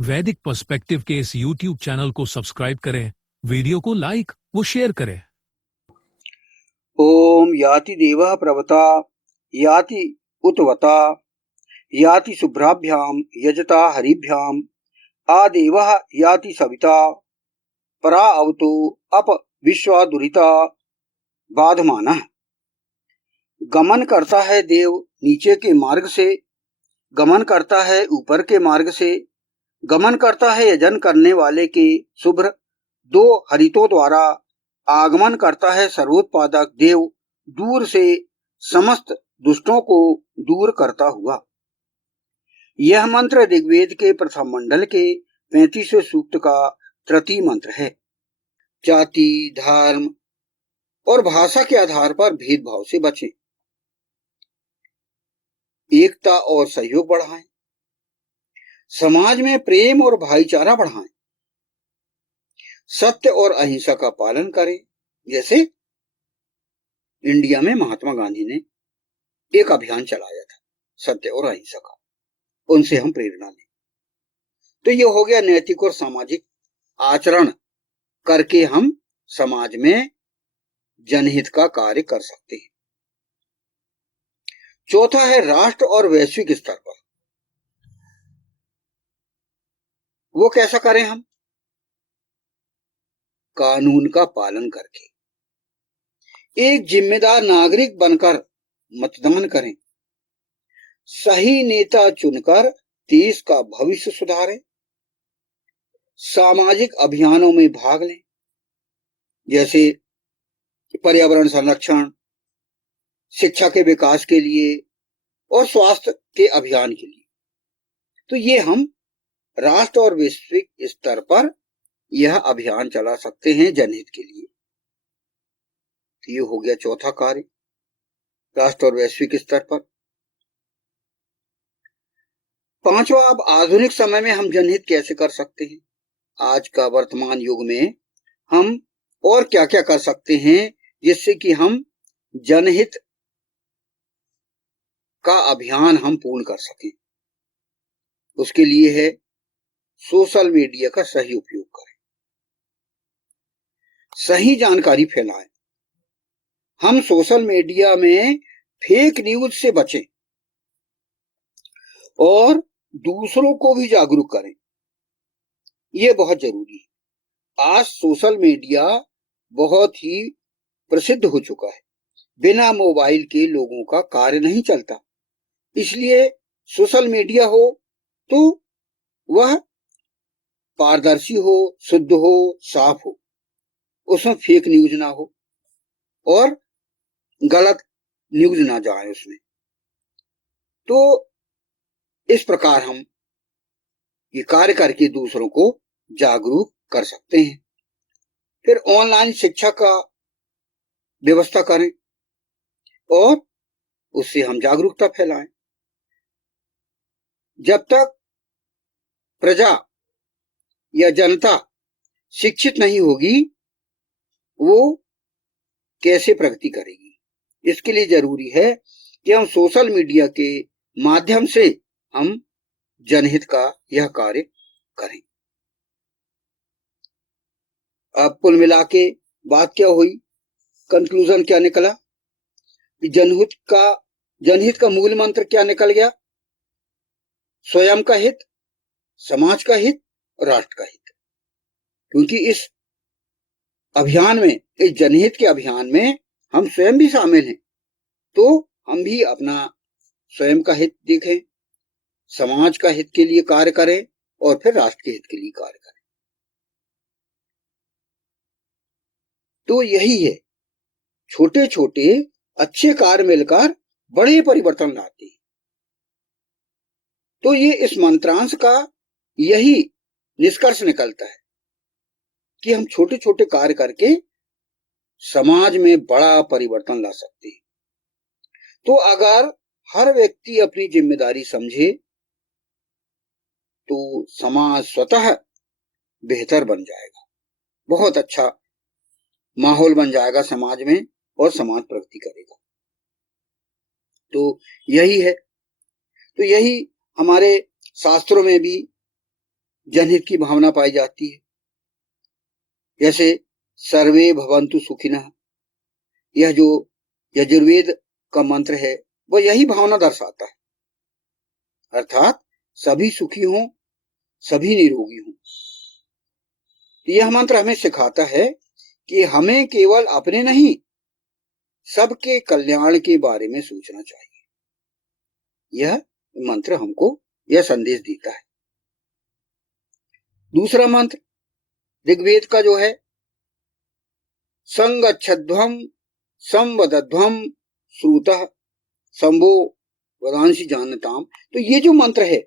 वैदिक पर्सपेक्टिव के इस YouTube चैनल को सब्सक्राइब करें, वीडियो को लाइक व शेयर करें। ओम याति देवः प्रवता याति उतवता याति शुभ्राभ्याम यजता हरिभ्याम आदेवः याति सविता परा अवतो अप विश्वा दुरिता बाधमानः। गमन करता है देव नीचे के मार्ग से, गमन करता है ऊपर के मार्ग से, गमन करता है यजन करने वाले के शुभ्र दो हरितों द्वारा, आगमन करता है सर्वोत्पादक देव दूर से समस्त दुष्टों को दूर करता हुआ। यह मंत्र ऋग्वेद के प्रथम मंडल के 35वें सूक्त का तृतीय मंत्र है। जाति, धर्म और भाषा के आधार पर भेदभाव से बचें, एकता और सहयोग बढ़ाएं, समाज में प्रेम और भाईचारा बढ़ाएं, सत्य और अहिंसा का पालन करें। जैसे इंडिया में महात्मा गांधी ने एक अभियान चलाया था सत्य और अहिंसा का, उनसे हम प्रेरणा लें। तो ये हो गया नैतिक और सामाजिक आचरण करके हम समाज में जनहित का कार्य कर सकते हैं। चौथा है राष्ट्र और वैश्विक स्तर पर। वो कैसा करें हम? कानून का पालन करके, एक जिम्मेदार नागरिक बनकर मतदान करें, सही नेता चुनकर देश का भविष्य सुधारें, सामाजिक अभियानों में भाग लें, जैसे पर्यावरण संरक्षण, शिक्षा के विकास के लिए और स्वास्थ्य के अभियान के लिए। तो ये हम राष्ट्र और वैश्विक स्तर पर यह अभियान चला सकते हैं जनहित के लिए। तो ये हो गया चौथा कार्य, राष्ट्र और वैश्विक स्तर पर। पांचवा, अब आधुनिक समय में हम जनहित कैसे कर सकते हैं? आज का वर्तमान युग में हम और क्या क्या कर सकते हैं जिससे कि हम जनहित का अभियान हम पूर्ण कर सकें? उसके लिए है सोशल मीडिया का सही उपयोग करें, सही जानकारी फैलाएं। हम सोशल मीडिया में फेक न्यूज से बचें और दूसरों को भी जागरूक करें, यह बहुत जरूरी है। आज सोशल मीडिया बहुत ही प्रसिद्ध हो चुका है, बिना मोबाइल के लोगों का कार्य नहीं चलता। इसलिए सोशल मीडिया हो तो वह पारदर्शी हो, शुद्ध हो, साफ हो, उसमें फेक न्यूज ना हो और गलत न्यूज ना जाए उसमें। तो इस प्रकार हम ये कार्य करके दूसरों को जागरूक कर सकते हैं। फिर ऑनलाइन शिक्षा का व्यवस्था करें और उससे हम जागरूकता फैलाएं। जब तक प्रजा या जनता शिक्षित नहीं होगी वो कैसे प्रगति करेगी? इसके लिए जरूरी है कि हम सोशल मीडिया के माध्यम से हम जनहित का यह कार्य करें। अब कुल मिला के बात क्या हुई, कंक्लूजन क्या निकला कि जनहित का मूल मंत्र क्या निकल गया? स्वयं का हित, समाज का हित, राष्ट्र का हित। क्योंकि इस अभियान में, इस जनहित के अभियान में हम स्वयं भी शामिल हैं, तो हम भी अपना स्वयं का हित देखें, समाज का हित के लिए कार्य करें और फिर राष्ट्र के हित के लिए कार्य करें। तो यही है, छोटे छोटे अच्छे कार्य मिलकर बड़े परिवर्तन लाते हैं। तो ये इस मंत्रांश का यही निष्कर्ष निकलता है कि हम छोटे छोटे कार्य करके समाज में बड़ा परिवर्तन ला सकते हैं। तो अगर हर व्यक्ति अपनी जिम्मेदारी समझे तो समाज स्वतः बेहतर बन जाएगा, बहुत अच्छा माहौल बन जाएगा समाज में और समाज प्रगति करेगा। तो यही है, तो यही हमारे शास्त्रों में भी जनहित की भावना पाई जाती है। जैसे सर्वे भवन्तु सुखिनः, यह जो यजुर्वेद का मंत्र है वह यही भावना दर्शाता है, अर्थात सभी सुखी हों, सभी निरोगी हों। यह मंत्र हमें सिखाता है कि हमें केवल अपने नहीं, सबके कल्याण के बारे में सोचना चाहिए। यह मंत्र हमको यह संदेश देता है। दूसरा मंत्र ऋग्वेद का जो है, संगच्छध्वम संवदध्वम श्रुतः संभो वदांसी जानताम। तो ये जो मंत्र है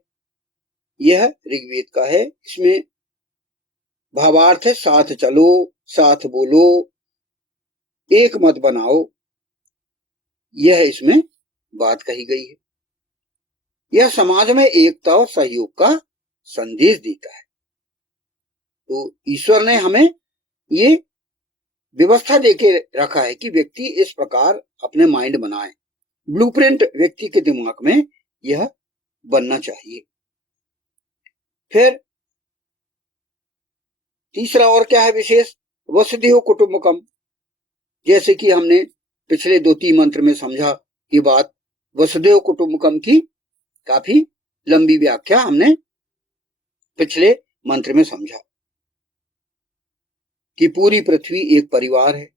यह ऋग्वेद का है। इसमें भावार्थ है साथ चलो, साथ बोलो, एक मत बनाओ, यह इसमें बात कही गई है। यह समाज में एकता और सहयोग का संदेश देता है। तो ईश्वर ने हमें ये व्यवस्था देके रखा है कि व्यक्ति इस प्रकार अपने माइंड बनाए। ब्लूप्रिंट व्यक्ति के दिमाग में यह बनना चाहिए। फिर तीसरा और क्या है विशेष, वसुधैव कुटुंबकम। जैसे कि हमने पिछले 2-3 मंत्र में समझा ये बात, वसुधैव कुटुंबकम की काफी लंबी व्याख्या हमने पिछले मंत्र में समझा कि पूरी पृथ्वी एक परिवार है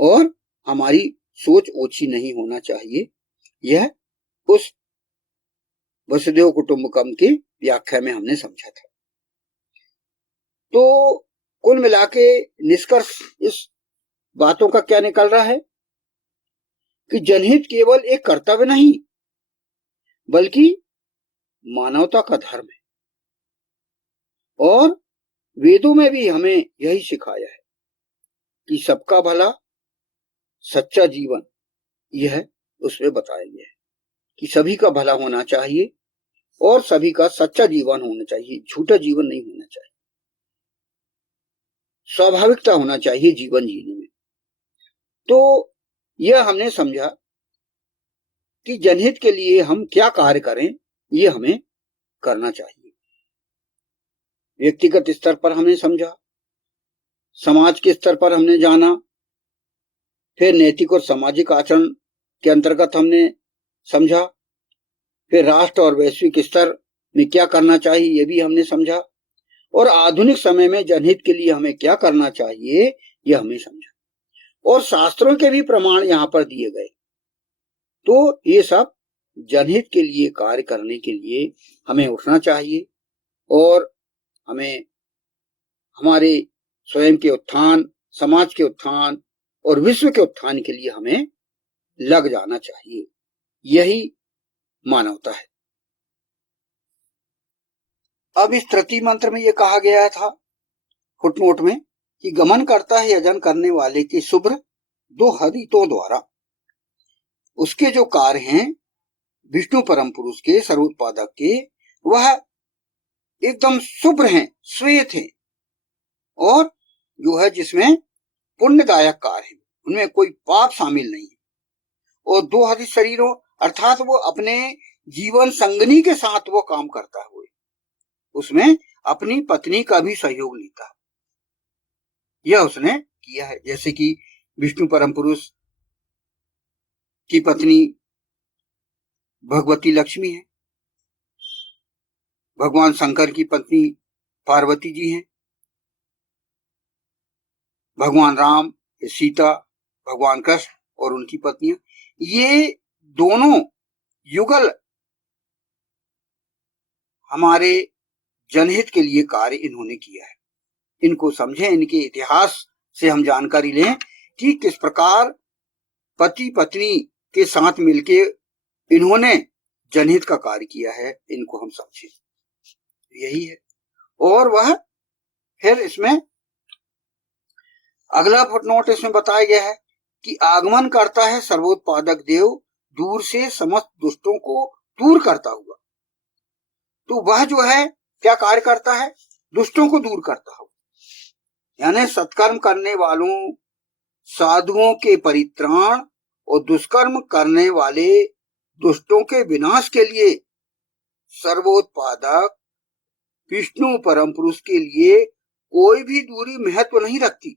और हमारी सोच ओछी नहीं होना चाहिए। यह उस वसुधैव कुटुंबकम की व्याख्या में हमने समझा था। तो कुल मिला के निष्कर्ष इस बातों का क्या निकल रहा है कि जनहित केवल एक कर्तव्य नहीं बल्कि मानवता का धर्म है। और वेदों में भी हमें यही सिखाया है कि सबका भला, सच्चा जीवन, यह उसमें बताया गया है कि सभी का भला होना चाहिए और सभी का सच्चा जीवन होना चाहिए, झूठा जीवन नहीं होना चाहिए, स्वाभाविकता होना चाहिए जीवन जीने में। तो यह हमने समझा कि जनहित के लिए हम क्या कार्य करें, यह हमें करना चाहिए। व्यक्तिगत स्तर पर हमने समझा, समाज के स्तर पर हमने जाना, फिर नैतिक और सामाजिक आचरण के अंतर्गत हमने समझा, फिर राष्ट्र और वैश्विक स्तर में क्या करना चाहिए यह भी हमने समझा, और आधुनिक समय में जनहित के लिए हमें क्या करना चाहिए यह हमें समझा, और शास्त्रों के भी प्रमाण यहां पर दिए गए। तो ये सब जनहित के लिए कार्य करने के लिए हमें उठना चाहिए और हमें हमारे स्वयं के उत्थान, समाज के उत्थान और विश्व के उत्थान के लिए हमें लग जाना चाहिए। यही मानवता है। अब इस तृतीय मंत्र में यह कहा गया था फुटनोट में कि गमन करता है यजन करने वाले के शुभ्र 2 हरितों द्वारा। उसके जो कार्य हैं विष्णु परम पुरुष के, सर्वोत्पादक के, वह एकदम शुभ्र हैं, श्वेत हैं, और जो है जिसमें पुण्यदायक कार्य है, उनमें कोई पाप शामिल नहीं है। और 2 हरित शरीरों अर्थात वो अपने जीवन संगनी के साथ वो काम करता है, उसमें अपनी पत्नी का भी सहयोग लेता है। यह उसने किया है। जैसे कि विष्णु परम पुरुष की पत्नी भगवती लक्ष्मी है, भगवान शंकर की पत्नी पार्वती जी हैं, भगवान राम, सीता, भगवान कृष्ण और उनकी पत्नियां, ये दोनों युगल हमारे जनहित के लिए कार्य इन्होंने किया है। इनको समझें, इनके इतिहास से हम जानकारी लें कि किस प्रकार पति पत्नी के साथ मिलके इन्होंने जनहित का कार्य किया है, इनको हम समझें, यही है। और वह फिर इसमें अगला फुटनोट इसमें बताया गया है कि आगमन करता है सर्वोत्पादक देव, दूर से समस्त दुष्टों को दूर करता हुआ। तो वह जो है क्या कार्य करता है, दुष्टों को दूर करता हुआ, यानी सत्कर्म करने वालों, साधुओं के परित्राण और दुष्कर्म करने वाले दुष्टों के विनाश के लिए सर्वोत्पादक विष्णु परम पुरुष के लिए कोई भी दूरी महत्व नहीं रखती।